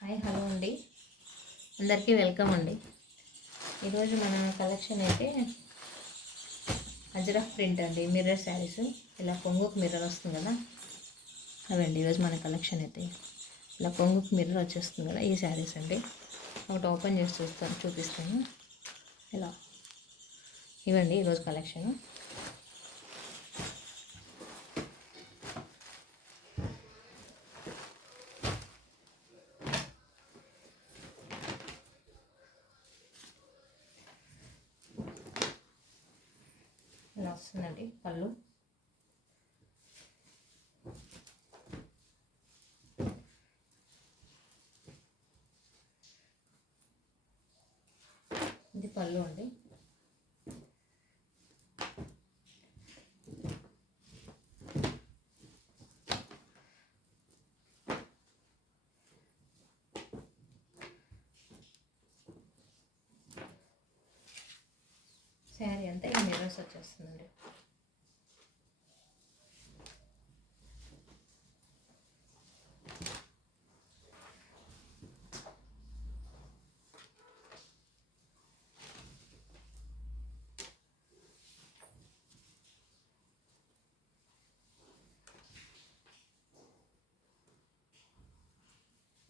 Hi hello అండి, అందరికీ వెల్కమ్ అండి. ఈరోజు మన కలెక్షన్ అయితే అజ్రఫ్ ప్రింట్ అండి. మిర్రర్ శారీస్, ఇలా కొంగుకు మిర్రర్ వస్తుంది కదా, అవండి ఈరోజు మన కలెక్షన్ అయితే. ఇలా కొంగుకు మిర్రర్ వచ్చేస్తుంది కదా, ఈ శారీస్ అండి. ఒకటి ఓపెన్ చేసి చూపిస్తాను. ఇలా ఇవండి ఈరోజు కలెక్షన్. ఇలా వస్తుందండి పళ్ళు. ఇది పళ్ళు అండి. శారీ అంతా ఈ మిర్రర్స్ వచ్చేస్తుందండి.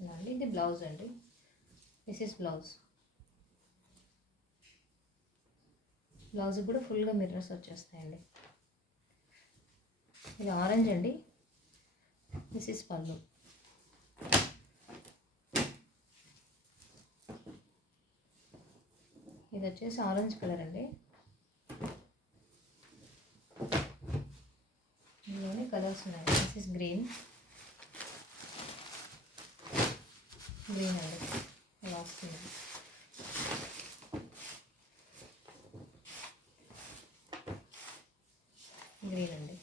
ఇలా అండి, ఇది బ్లౌజ్ అండి. This is blouse. బ్లౌజ్ కూడా ఫుల్గా మిర్రర్స్ వచ్చేస్తాయండి. ఇది ఆరెంజ్ అండి. దిస్ ఇస్ పళ్ళు. ఇది వచ్చేసి ఆరెంజ్ కలర్ అండి. ఇందులోనే కలర్స్ ఉన్నాయి. This is green. గ్రీన్ అండి, ఇలా వస్తుంది. గ్రీన్ అండి.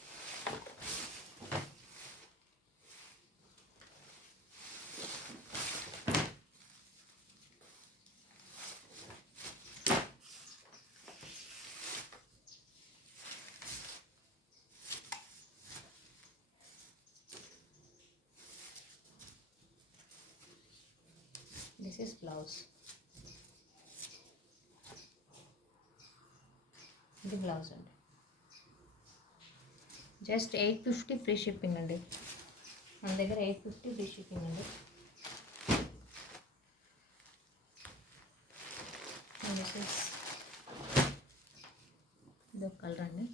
This is blouse. ఇది బ్లౌజ్ అండి. జస్ట్ 850 ఫ్రీ షిప్పింగ్ అండి. మన దగ్గర 850 ఫ్రీ షిప్పింగ్ అండి. ఇది ఒక కలర్ అండి.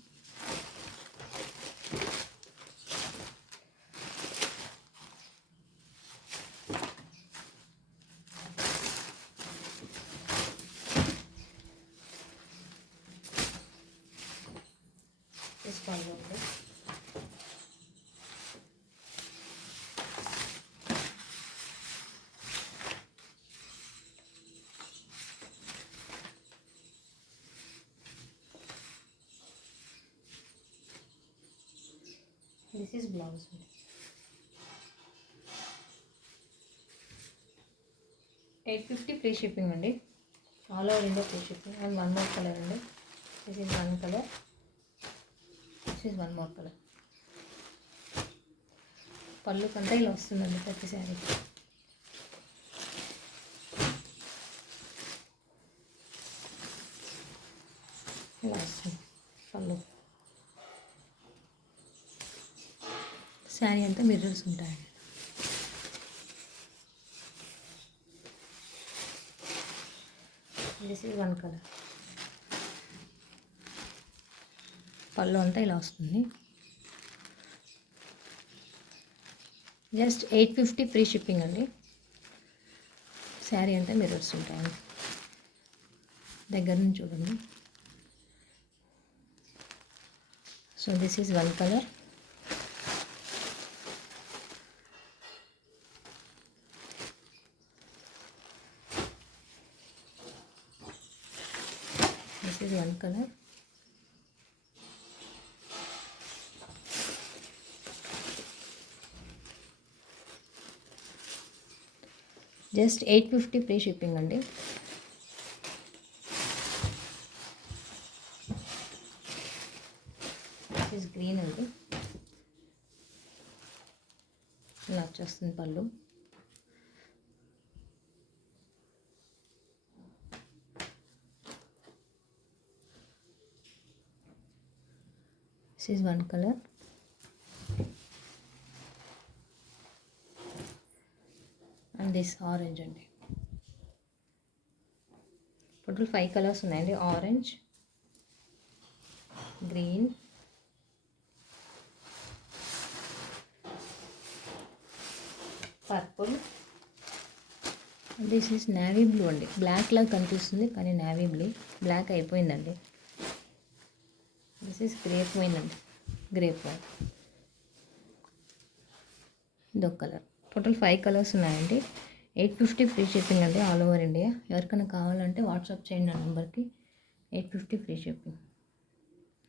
తీసుకోండి అండి. This is blouse. 850 free shipping అండి. All over India free shipping. And one more colour అండి. This is one colour. This is one more colour. Pallu కంటే ఇలా వస్తుందండి ప్రతి శారీ. ఇలా వస్తుంది పళ్ళు. శారీ అంతా మిర్రర్స్ ఉంటాయండి. This is one colour. పళ్ళు అంతా ఇలా వస్తుంది. జస్ట్ 850 ఫ్రీ షిప్పింగ్ అండి. శారీ అంతా మిర్రర్స్ ఉంటాయండి. దగ్గర నుంచి చూడండి. So this is one colour. This is one colour. Just 850 free shipping అండి. దిస్ ఈజ్ గ్రీన్ అండి. ఇలా వచ్చేస్తుంది పళ్ళు. Is one colour. And this orange అండి. టోటల్ 5 కలర్స్ ఉన్నాయండి. Orange, green, purple, this is navy blue అండి. బ్లాక్ లాగా కనిపిస్తుంది కానీ నేవీ బ్లూ, బ్లాక్ అయిపోయిందండి. దిస్ ఈజ్ గ్రేప్ వైన్ అండి, గ్రేప్ వైన్. ఇదొక కలర్. టోటల్ 5 కలర్స్ ఉన్నాయండి. 850 ఫ్రీ షిప్పింగ్ అండి ఆల్ ఓవర్ ఇండియా. ఎవరికైనా కావాలంటే వాట్సాప్ చేయండి నా నెంబర్కి. 850 ఫ్రీ షిప్పింగ్.